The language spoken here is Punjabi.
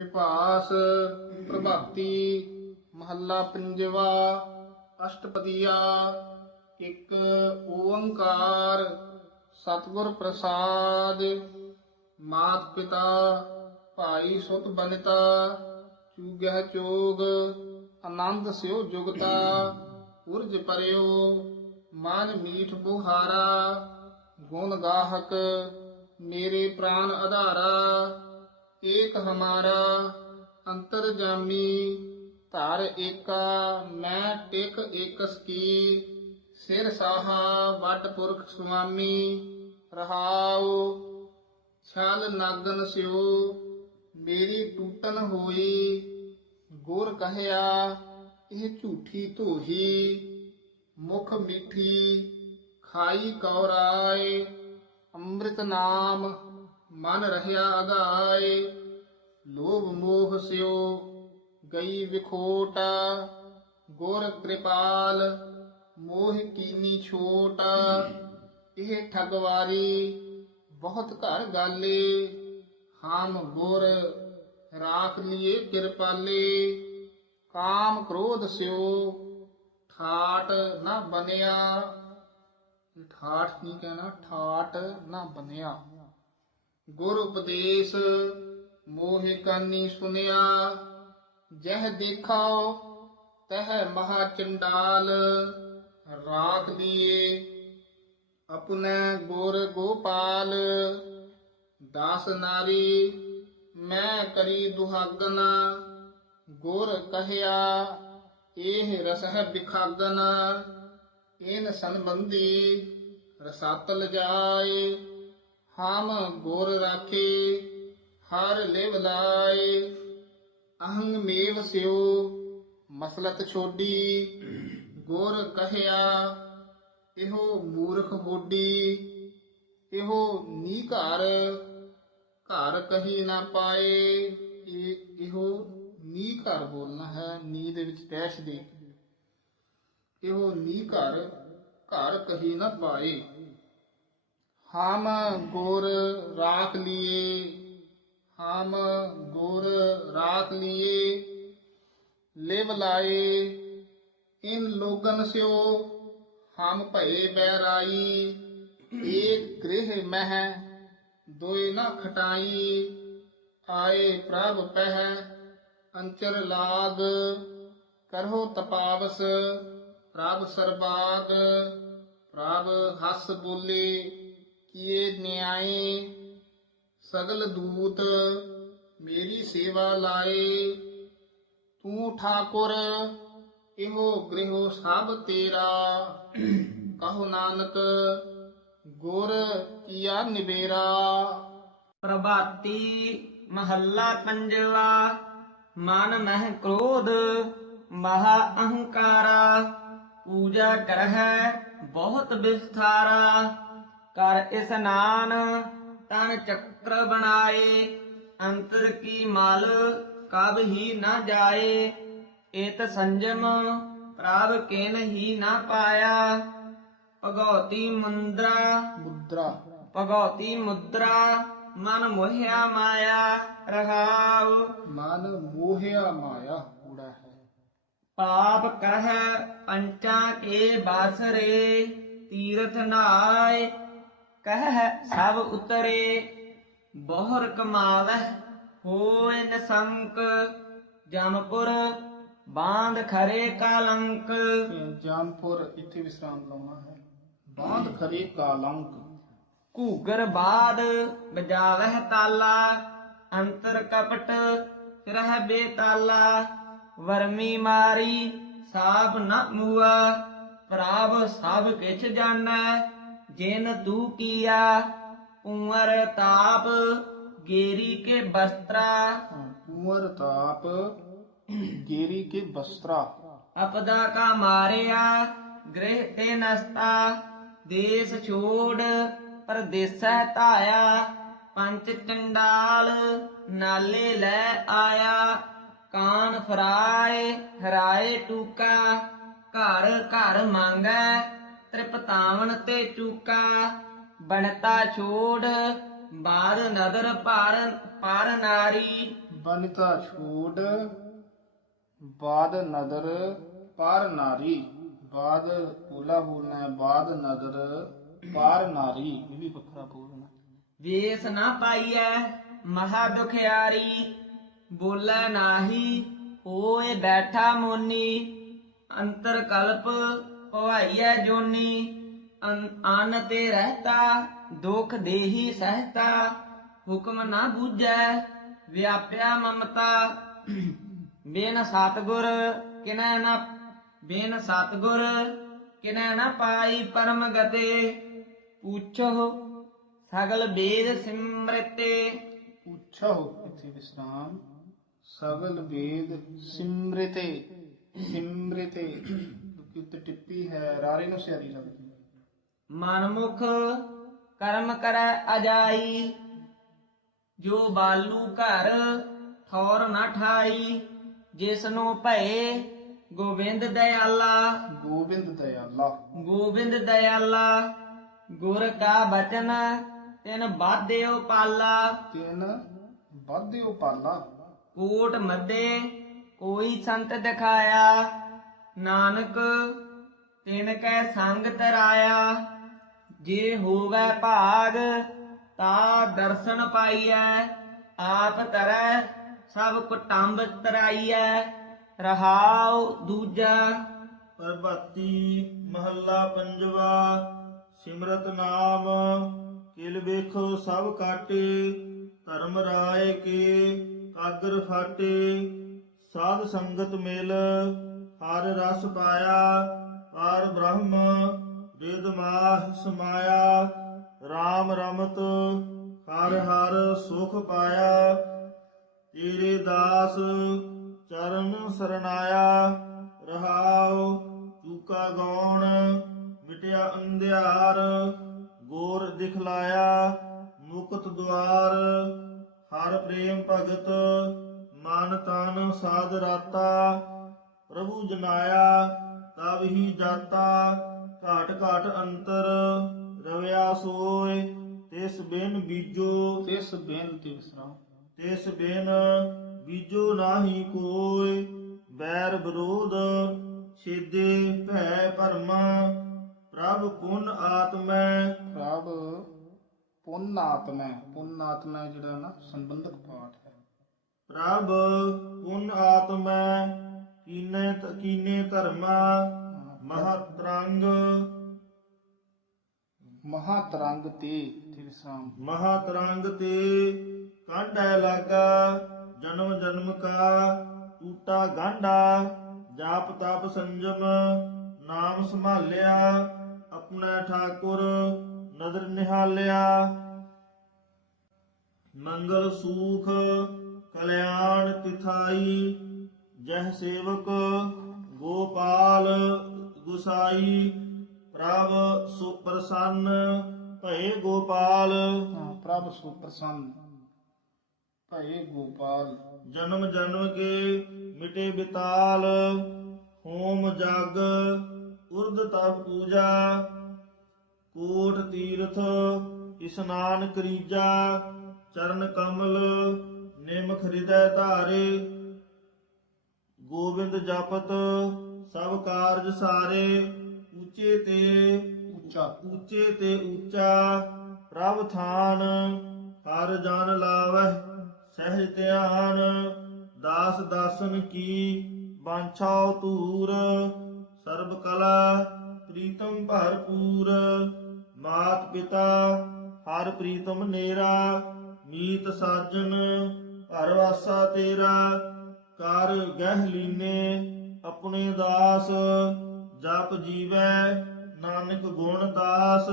ਵਿਭਾਸ ਪ੍ਰਭਾਤੀ, ਮਹੱਲਾ ਪੰਜਵਾ, ਅਸ਼ਟਪਦੀਆ, ਇੱਕ ਓੰਕਾਰ, ਸਤਿਗੁਰ ਪ੍ਰਸਾਦ, ਮਾਤ ਪਿਤਾ, ਭਾਈ ਸੁਤ ਬਨਿਤਾ, ਚੂਗਹਿ ਚੋਗ, ਆਨੰਦ ਸਿਓ ਜੁਗਤਾ ਉਰਜ ਪਰਿਓ, ਮਨ ਮੀਠ ਬੁਹਾਰਾ, ਗੁਣ ਗਾਹਕ, ਮੇਰੇ ਪ੍ਰਾਨ ਆਧਾਰਾ ਏਕ ਹਮਾਰਾ ਅੰਤਰ ਜਾਮੀ ਧਰ ਏਕਾ, ਮੈਂ ਟਿਕ ਏਕਸ ਕੀ। ਸਿਰ ਸਾਹਾ, ਵੱਡ ਪੁਰਖ ਸੁਆਮੀ, ਰਹਾਉ, ਛਲ ਨਾਗਨ ਸਿਉ। ਮੇਰੀ ਟੂਟਨ ਹੋਈ, ਗੁਰ ਕਹਿਆ, ਇਹ ਝੂਠੀ ਧੋਹੀ। ਮੁਖ ਮਿੱਠੀ, ਖਾਈ ਕੌਰਾਏ, ਅੰਮ੍ਰਿਤ ਨਾਮ ਮਨ ਰਹਿਆ ਅਗਾਏ। ਲੋਭ ਮੋਹ ਸਿਓ, ਗਈ ਵਿਖੋਟ, ਗੁਰ ਕਿਰਪਾਲ, ਮੋਹ ਕੀਨੀ ਛੋਟ, ਇਹ ਠਗਵਾਰੀ, ਬਹੁਤ ਘਰ ਗਾਲੇ, ਹਮ ਗੁਰ, ਰਾਖ ਲਿਏ ਕਿਰਪਾਲੇ, ਕਾਮ ਕ੍ਰੋਧ ਸਿਓ, ਠਾਟ ਨਾ ਬਨਿਆ। ਠਾਠ ਨਹੀਂ ਕਹਿਣਾ? ਠਾਟ ਨਾ ਬਨਿਆ। ਗੁਰ ਉਪਦੇਸ਼ ਮੋਹਿ ਕਾਨੀ ਸੁਨਿਆ, ਜਹ ਦੇਖਾਓ ਤਹ ਮਹਾ ਚੰਡਾਲ, ਰਾਖ ਦੀਏ ਆਪਣੇ ਗੁਰ ਗੋਪਾਲ, ਦਾਸ ਨਾਰੀ, ਮੈਂ ਕਰੀ ਦੁਹਾਗਨ, ਗੁਰ ਕਹਿਆ ਇਹ ਰਸ ਹੈ ਬਿਖਾਗਨ, ਇਨ ਸੰਬੰਧੀ ਰਸਾਤਲ ਜਾਏ, ਹਮ ਗੁਰ ਰਾਖੇ। ਹਰ ਲਿਵ ਲਾਏ, ਅਹੰਗ ਮੇਵ ਸਿਉ, ਮਸਲਤ ਛੋਡੀ, ਗੁਰ ਕਹਿਆ, ਇਹੋ ਮੂਰਖ ਬੋਡੀ ਇਹੋ ਨੀ ਘਰ ਘਰ ਕਹੀ ਨਾ ਪਾਏ, ਇਹੋ ਨੀ ਘਰ ਬੋਲਣਾ ਹੈ, ਨੀ ਦੇ ਵਿੱਚ ਡੈਸ਼ ਦੇ ਇਹੋ ਨੀ ਘਰ ਘਰ ਕਹੀ ਨਾ ਪਾਏ। ਹਮ ਗੁਰ ਰਾਖ ਲੀਏ ਹਮ ਗੁਰ ਰਾਖ ਲਿਏ, ਲਿਵ ਲਾਏ, ਇਨ ਲੋਗਨ ਸਿਓ, ਹਮ ਭਏ ਬੈਰਾਈ ਏਕ ਗ੍ਰਹਿ ਮਹਿ ਦੋਇ ਨਾ ਖਟਾਈ, ਆਏ ਪ੍ਰਭ ਪਹਿ, ਅੰਚਰ ਲਾਗ, ਕਰਹੁ ਤਪਾਵਸ, ਪ੍ਰਭ ਸਰਬਾਗ, ਪ੍ਰਭ ਹਸ ਬੋਲੇ, ਕੀਏ ਨਿਆਏ ਸਗਲ ਦੂਤ ਮੇਰੀ ਸੇਵਾ ਲਾਏ। ਤੂੰ ਠਾਕੁਰ, ਇਹੋ ਗ੍ਰਹਿ ਸਭ ਤੇਰਾ। ਕਹੋ ਨਾਨਕ, ਗੁਰ ਕੀਆ ਨਿਬੇਰਾ ਪ੍ਰਭਾਤੀ ਮਹੱਲਾ ਪੰਜਵਾ, ਮਨ ਮਹਿ ਕ੍ਰੋਧ, ਮਹਾ ਅਹੰਕਾਰਾ। ਪੂਜਾ ਕਰਹਿ ਬਹੁਤ ਵਿਸਥਾਰਾ। ਕਰ ਇਸਨਾਨ ਤਨ ਚੱਕਰ ਬਣਾਏ ਅੰਤਰ ਕੀ ਮਲ ਕਬ ਹੀ ਨਾ ਜਾਏ। ਇਤ ਸੰਜਮ ਪ੍ਰਭ ਕਿਨ ਹੀ ਨਾ ਪਾਇਆ। ਭਗਉਤੀ ਮੁੰਦਰਾ ਮੁਦਰਾ। ਭਗਉਤੀ ਮੁਦਰਾ ਮਨ ਮੋਹਿਆ ਮਾਇਆ ਰਹਾਉ। ਮਨ ਮੋਹਿਆ ਮਾਇਆ ਕੂੜਾ ਹੈ। ਪਾਪ ਕਰਹਿ ਪੰਚਾਂ ਕੇ ਬਾਸਰੇ ਤੀਰਥ ਨਾਏ ਕਹਿ ਸਭ ਉਤਰੇ। ਬਹੁਰ ਕਮਾਵਹਿ ਹੋਇ ਨਸੰਕ ਜਮਪੁਰ ਬਾਂਧ ਖਰੇ ਕਲੰਕ। ਜਾਮਪੁਰ ਇੱਥੇ ਵਿਸਰਾਮ ਲਾਉਣਾ ਹੈ। ਬਾਂਧ ਖਰੇ ਕਾਲੰਕ। ਘੂਗਰ ਬਾਦ ਬਜਾਵਹਿ ਤਾਲਾ ਅੰਤਰ ਕਪਟ ਰਹਿ ਬੇਤਾਲਾ। ਵਰਮੀ ਮਾਰੀ ਸਾਬ ਨ ਮੂਆ ਪ੍ਰਭ ਸਭ ਕਿਛ ਜਾਣੈ ਜਿਨ ਤੂ ਕੀਆ। ਉਮਰ ਤਾਪ ਗੇਰੀ ਕੇ ਬਸਤਰਾ। ਕੁੰਵਰ ਤਾਪ ਗੇਰੀ ਕੇ ਬਸਤਰਾ। ਅਪਦਾ ਕਾ ਮਾਰਿਆ ਗ੍ਰਹਿ ਤੇ ਨਸਤਾ। ਦੇਸ ਛੋੜ ਪਰਦੇਸੈ ਧਾਇਆ ਪੰਚ ਚੰਡਾਲ ਨਾਲੇ ਲੈ ਆਇਆ। ਕਾਨ ਫਰਾਏ ਹਰਾਏ ਟੂਕਾ ਘਰ ਘਰ ਮੰਗੈ ਤ੍ਰਿਪਤਾਵਨ ਤੇ ਚੂਕਾ। ਬਣਤਾ ਛੋੜ ਬਾਰ ਨਦਰ ਪਾਰ ਪਾਰ ਨਾਰੀ। ਬਨਿਤਾ ਛੂੜ ਬਾਦ ਨਦਰ ਪਰ ਨਾਰੀ। ਬਾਦ ਪੂਲਾ ਬੋਲਣਾ ਹੈ ਬਾਦ ਨਦਰ ਪਰ ਨਾਰੀ। ਇਹ ਵੀ ਵੱਖਰਾ ਬੋਲਣਾ ਵੇਸ ਨਾ ਪਾਈਐ ਮਹਾ ਦੁਖਿਆਰੀ ਬੋਲੇ ਨਾਹੀ ਹੋਏ ਬੈਠਾ ਮੋਨੀ। ਅੰਤਰ ਕਲਪ ਭਵਾਈਐ ਜੋਨੀ। ਅਨ- ਅਨ ਤੇ ਰਹਤਾ, ਦੁਖ ਦੇਹੀ ਸਹਤਾ, ਹੁਕਮ ਨਾ ਬੂਝੈ, ਵਿਆਪਿਆ ਮਮਤਾ। ਬਿਨ ਸਤਗੁਰ ਕਿਨੈ ਨਾ, ਬਿਨ ਸਤਗੁਰ ਕਿਨੈ ਨਾ ਪਾਈ ਪਰਮ ਗਤੇ। ਪੁੱਛੋ ਸਗਲ ਵੇਦ ਸਿਮਰਤੇ। ਪੁੱਛੋ ਇੱਥੇ ਵਿਸਰਾਮ, ਸਗਲ ਵੇਦ ਸਿਮ੍ਰਿਤੇ। ਸਿਮ੍ਰਿਤੇ, ਕਿਉਂਕਿ ਉੱਤੇ ਟਿੱਪੀ ਹੈ, ਰਾਰੇ ਨੂੰ ਸਿਆਰੀ ਲੱਗਦੀ ਹੈ। ਮਨਮੁਖ ਕਰਮ ਕਰੈ ਅਜਾਈ ਜੋ ਬਾਲੂ ਘਰ ਠੌਰ ਨਾ ਠਾਈ ਜਿਸ ਨੂੰ ਭਏ ਗੋਬਿੰਦ ਦਇਆਲਾ। ਗੋਬਿੰਦ ਦਇਆਲਾ। ਗੋਬਿੰਦ ਦਇਆਲਾ ਗੁਰ ਕਾ ਬਚਨ ਤਿਨ ਬਾਧਿਓ ਪਾਲਾ। ਤਿੰਨ ਵਾਧਿਓ ਪਾਲਾ। ਕੋਟ ਮੱਦੇ ਕੋਈ ਸੰਤ ਦਿਖਾਇਆ ਨਾਨਕ ਤਿਨ ਕੈ ਸੰਗ ਤਰਾਇਆ ਜੇ ਹੋਵੇ ਭਾਗ, ਤਾਂ ਦਰਸ਼ਨ ਪਾਈਐ, ਆਪ ਤਰੈ, ਸਭ ਕੁਟੰਬ ਤਰਾਈਐ, ਰਹਾਉ ਦੂਜਾ। ਪ੍ਰਭਾਤੀ ਮਹੱਲਾ ਪੰਜਵਾ, ਸਿਮਰਤ ਨਾਮ, ਕਿਲ ਵੇਖੋ ਸਭ ਕਾਟੇ, ਧਰਮ ਰਾਏ ਕੇ, ਕਾਗਰ ਫਾਟੇ, ਸਾਧ ਸੰਗਤ ਮਿਲ, ਹਰ ਰਸ ਪਾਇਆ, ਪਾਰ ਬ੍ਰਹਮ, ਵੇਦ ਮਾਹ RAM ਰਮਤ, ਹਰ ਹਰ ਸੁਖ ਪਾਇਆ। ਤੇਰੇ ਦਾਸ ਚਰਨ ਸਰਨਾਇਆ। ਰਹਾਉ ਚੂਕਾ ਗਾਉਣ, ਮਿਟਿਆ ਅੰਧਿਆਰ, ਗੋਰ ਦਿਖਲਾਇਆ। ਮੁਕਤ ਦੁਆਰ, ਹਰ ਪ੍ਰੇਮ ਭਗਤ, ਮਨ ਤਨ ਸਾਧ ਰਾਤਾ। ਪ੍ਰਭੂ ਜਨਾਇਆ ਤਬ ਹੀ ਜਾਤਾ। ਘਾਟ ਘਾਟ ਅੰਤਰ ਰਵਿਆ ਸੋਏ ਤਿਸ ਬਿਨ ਬੀਜੋ। ਤਿਸ ਬੇਨ ਤੇ ਵਿਸਰਾਮ ਤਿਸ ਬਿਨ ਬੀਜੋ ਨਾਹੀ ਕੋਇ ਬੈਰ ਵਿਰੋਧ ਛੇਦੇ ਭੈ ਭਰਮਾ। ਪ੍ਰਭ ਪੁਨ ਆਤਮੈ। ਪ੍ਰਭ ਪੁੰਨ ਆਤਮੈ ਪੁੰਨ ਆਤਮੈ ਜਿਹੜਾ ਨਾ ਸੰਬੰਧਕ ਪਾਠ ਹੈ। ਪ੍ਰਭ ਪੁਨ ਆਤਮੈ ਕੀਨੇ ਕੀਨੇ ਧਰਮਾ ਮਹਾਤਰੰਗ ਮਹਾ ਤਰੰਗ ਤੇ ਇੱਥੇ ਵਿਸਰਾਮ। ਮਹਾਤਰੰਗ ਤੇ ਕਾਂਢੈ ਲਾਗਾ, ਜਨਮ ਜਨਮ ਕਾ, ਟੂਟਾ ਗਾਂਢਾ ਜਾਪ ਤਪ ਸੰਜਮ, ਨਾਮ ਸੰਭਾਲਿਆ, ਆਪਣਾ ਠਾਕੁਰ ਨਦਰ ਨਿਹਾਲਿਆ। ਮੰਗਲ ਸੂਖ, ਕਲਿਆਣ ਤਿਥਾਈ, ਜਹ ਸੇਵਕ, ਗੋਪਾਲ ਗੁਸਾਈ ਪ੍ਰਭ ਸੁਪ੍ਰਸੰਨ ਭਏ ਗੋਪਾਲ। ਹਾਂ, ਪ੍ਰਭ ਸੁਪ੍ਰਸੰਨ ਭਏ ਗੋਪਾਲ। ਜਨਮ ਜਨਮ ਕੇ ਮਿਟੇ ਬਿਤਾਲ ਹੋਮ ਜਗ ਉਰਦ ਤਪ ਪੂਜਾ। ਕੋਟ ਤੀਰਥ ਇਸਨਾਨ ਕਰੀਜਾ ਚਰਨ ਕਮਲ ਨਿਮਖ ਹਿਰਦੈ ਧਾਰੇ। ਗੋਬਿੰਦ ਜਪਤ ਸਭ ਕਾਰਜ ਸਾਰੇ। ਉੱਚੇ ਤੇ ਉੱਚਾ। ਉੱਚੇ ਤੇ ਉੱਚਾ ਪ੍ਰਭ ਥਾਨ ਹਰ ਜਨ ਲਾਵਹਿ ਸਹਿਜ ਧਿਆਨ, ਦਾਸ ਦਾਸਨ ਕੀ ਬਾਂਛਾਉ ਧੂਰ। ਸਰਬ ਕਲਾ ਪ੍ਰੀਤਮ ਭਰਪੂਰ, ਮਾਤ ਪਿਤਾ ਹਰ ਪ੍ਰੀਤਮ ਨੇਰਾ, ਮੀਤ ਸਾਜਨ ਭਰਵਾਸਾ ਤੇਰਾ। ਕਰ ਗਹਿ ਲੀਨੇ ਆਪਣੇ ਦਾਸ ਜਪ ਜੀਵੈ ਨਾਨਕ ਗੁਣ ਦਾਸ।